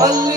Allah.